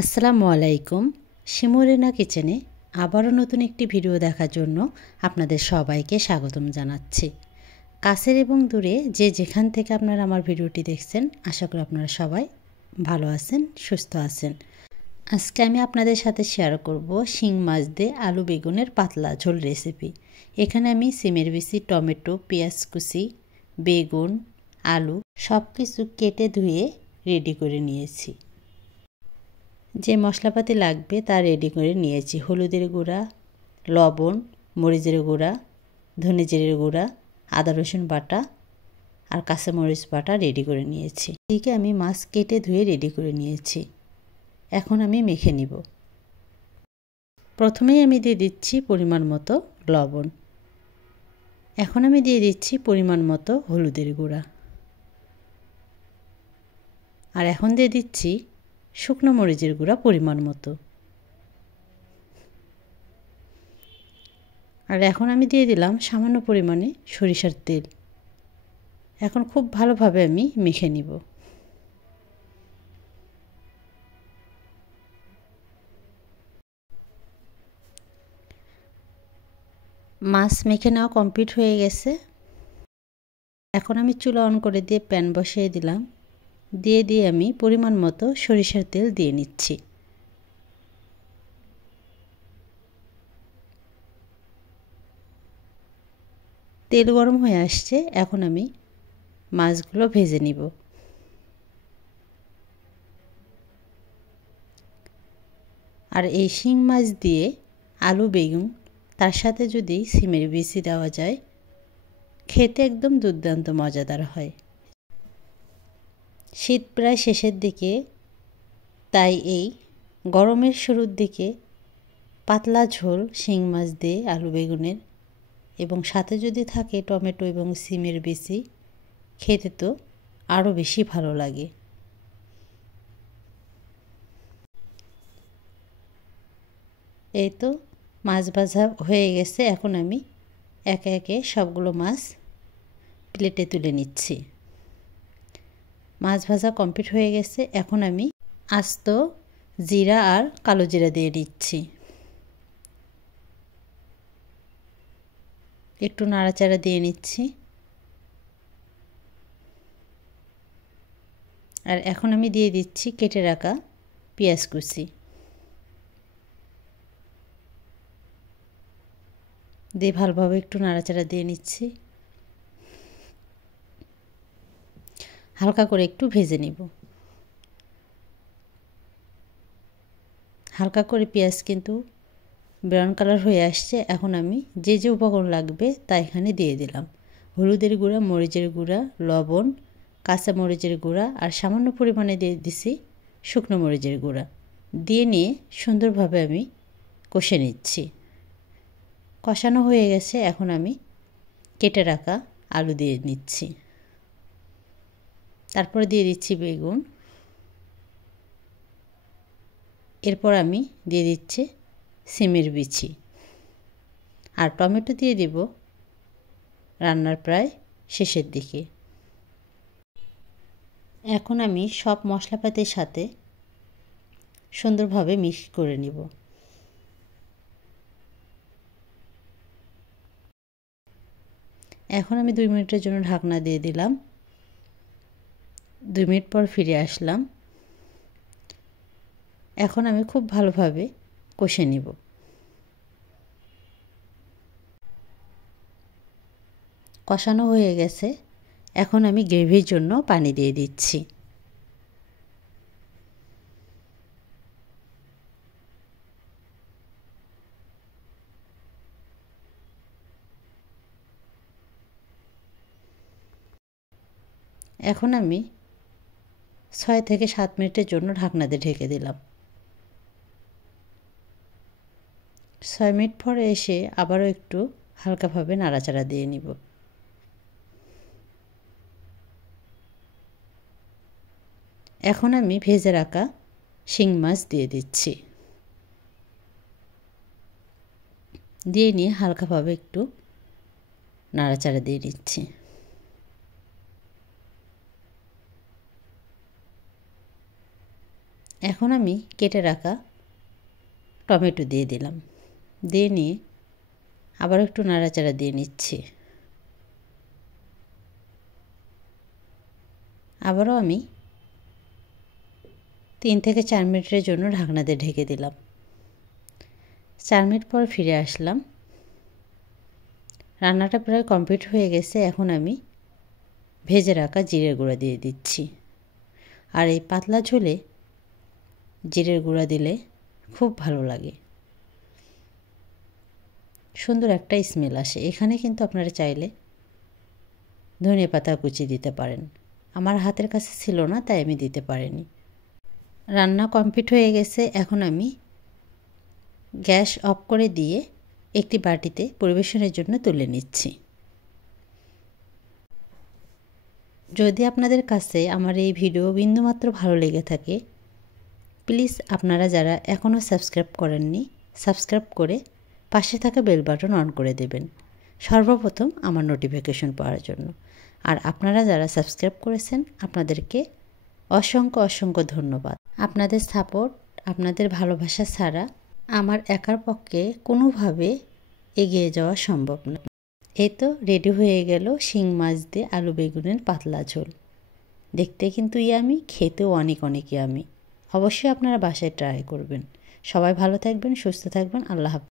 আসসালামু আলাইকুম। শিমুরেনা কিচেনে আবারও নতুন একটি ভিডিও দেখার জন্য আপনাদের সবাইকে স্বাগতম জানাচ্ছি। কাছের এবং দূরে যে যেখান থেকে আপনারা আমার ভিডিওটি দেখছেন, আশা করি আপনারা সবাই ভালো আছেন, সুস্থ আছেন। আজকে আমি আপনাদের সাথে শেয়ার করব শিং মাছ দিয়ে আলু বেগুনের পাতলা ঝোল রেসিপি। এখানে আমি সিমের বিচি, টমেটো, পেঁয়াজ কুচি, বেগুন, আলু সব কিছু কেটে ধুয়ে রেডি করে নিয়েছি। যে মশলাপাতি লাগবে তা রেডি করে নিয়েছি। হলুদের গুঁড়া, লবণ, মরিচের গুঁড়া, ধনে জিরের গুঁড়া, আদা রসুন বাটা আর কাঁচামরিচ বাটা রেডি করে নিয়েছি। এদিকে আমি মাছ কেটে ধুয়ে রেডি করে নিয়েছি। এখন আমি মেখে নিব। প্রথমেই আমি দিয়ে দিচ্ছি পরিমাণ মতো লবণ। এখন আমি দিয়ে দিচ্ছি পরিমাণ মতো হলুদের গুঁড়া। আর এখন দিয়ে দিচ্ছি শুকনো মরিচের গুঁড়া পরিমাণ মতো। আর এখন আমি দিয়ে দিলাম সামান্য পরিমাণে সরিষার তেল। এখন খুব ভালোভাবে আমি মেখে নিব। মাছ মেখে নেওয়া কমপ্লিট হয়ে গেছে। এখন আমি চুলা অন করে দিয়ে প্যান বসিয়ে দিলাম। দিয়ে আমি পরিমাণ মতো সরিষার তেল দিয়ে নিচ্ছি। তেল গরম হয়ে আসছে। এখন আমি মাছগুলো ভেজে নিব। আর এই শিং মাছ দিয়ে আলু বেগুন, তার সাথে যদি সিমের বিচি দেওয়া যায়, খেতে একদম দুর্দান্ত মজাদার হয়। শীত প্রায় শেষের দিকে, তাই এই গরমের শুরুর দিকে পাতলা ঝোল শিং মাছ দিয়ে আলু বেগুনের এবং সাথে যদি থাকে টমেটো এবং সিমের বিচি, খেতে তো আরও বেশি ভালো লাগে। এই তো মাছ ভাজা হয়ে গেছে। এখন আমি একে একে সবগুলো মাছ প্লেটে তুলে নিচ্ছি। মাছ ভাজা কমপ্লিট হয়ে গেছে। এখন আমি আস্ত জিরা আর কালো জিরা দিয়ে নিচ্ছি। একটু নাড়াচাড়া দিয়ে নিচ্ছি। আর এখন আমি দিয়ে দিচ্ছি কেটে রাখা পেঁয়াজ কুচি। দিয়ে ভালোভাবে একটু নাড়াচাড়া দিয়ে নিচ্ছি। হালকা করে একটু ভেজে নিব। হালকা করে পেঁয়াজ কিন্তু ব্রাউন কালার হয়ে আসছে। এখন আমি যে যে উপকরণ লাগবে তা এখানে দিয়ে দিলাম। হলুদের গুঁড়া, মরিচের গুঁড়া, লবণ, কাঁচা মরিচের গুঁড়া আর সামান্য পরিমাণে দিয়ে দিছি শুকনো মরিচের গুঁড়া। দিয়ে নিয়ে সুন্দরভাবে আমি কষে নিচ্ছি। কষানো হয়ে গেছে। এখন আমি কেটে রাখা আলু দিয়ে নিচ্ছি। তারপরে দিয়ে দিচ্ছি বেগুন। এরপর আমি দিয়ে দিচ্ছি সিমের বিচি আর টমেটো দিয়ে দিব রান্নার প্রায় শেষের দিকে। এখন আমি সব মশলাপাতির সাথে সুন্দরভাবে মিক্স করে নিব। এখন আমি 2 মিনিটের জন্য ঢাকনা দিয়ে দিলাম। 2 মিনিট পর ফিরে আসলাম। এখন আমি খুব ভালোভাবে কষে নিব। কষানো হয়ে গেছে। এখন আমি গ্রেভির জন্য পানি দিয়ে দিচ্ছি। এখন আমি 6 থেকে 7 মিনিটের জন্য ঢাকনা দিয়ে ঢেকে দিলাম। 6 মিনিট পরে এসে আবারও একটু হালকাভাবে নাড়াচাড়া দিয়ে নিব। এখন আমি ভেজে রাখা শিং মাছ দিয়ে দিচ্ছি। দিয়ে নিয়ে হালকাভাবে একটু নাড়াচাড়া দিয়ে নিচ্ছি। এখন আমি কেটে রাখা টমেটো দিয়ে দিলাম, দিয়ে নিয়ে আবার একটু নাড়াচাড়া দিয়ে নিচ্ছি। আবারও আমি 3 থেকে 4 মিনিটের জন্য ঢাকনা দিয়ে ঢেকে দিলাম। 4 মিনিট পর ফিরে আসলাম। রান্নাটা প্রায় কমপ্লিট হয়ে গেছে। এখন আমি ভেজে রাখা জিরের গুঁড়া দিয়ে দিচ্ছি। আর এই পাতলা ঝোলে জিরের গুঁড়া দিলে খুব ভালো লাগে, সুন্দর একটা স্মেল আসে। এখানে কিন্তু আপনারা চাইলে ধনে পাতা কুচি দিতে পারেন। আমার হাতের কাছে ছিল না, তাই আমি দিতে পারিনি। রান্না কমপ্লিট হয়ে গেছে। এখন আমি গ্যাস অফ করে দিয়ে একটি বাটিতে পরিবেশনের জন্য তুলে নিচ্ছি। যদি আপনাদের কাছে আমার এই ভিডিও বিন্দুমাত্র ভালো লেগে থাকে, প্লিজ আপনারা যারা এখনও সাবস্ক্রাইব করেননি, সাবস্ক্রাইব করে পাশে থাকা বেল বাটন অন করে দেবেন সর্বপ্রথম আমার নোটিফিকেশন পাওয়ার জন্য। আর আপনারা যারা সাবস্ক্রাইব করেছেন আপনাদেরকে অসংখ্য অসংখ্য ধন্যবাদ। আপনাদের সাপোর্ট, আপনাদের ভালোবাসা ছাড়া আমার একার পক্ষে কোনোভাবে এগিয়ে যাওয়া সম্ভব না। এই তো রেডি হয়ে গেল শিং মাছ দিয়ে আলু বেগুনের পাতলা ঝোল। দেখতে কিন্তু ইয়ামি, খেতেও অনেক অনেক ইয়ামি। অবশ্যই আপনারা বাসায় ট্রাই করবেন। সবাই ভালো থাকবেন, সুস্থ থাকবেন। আল্লাহ হাফেজ।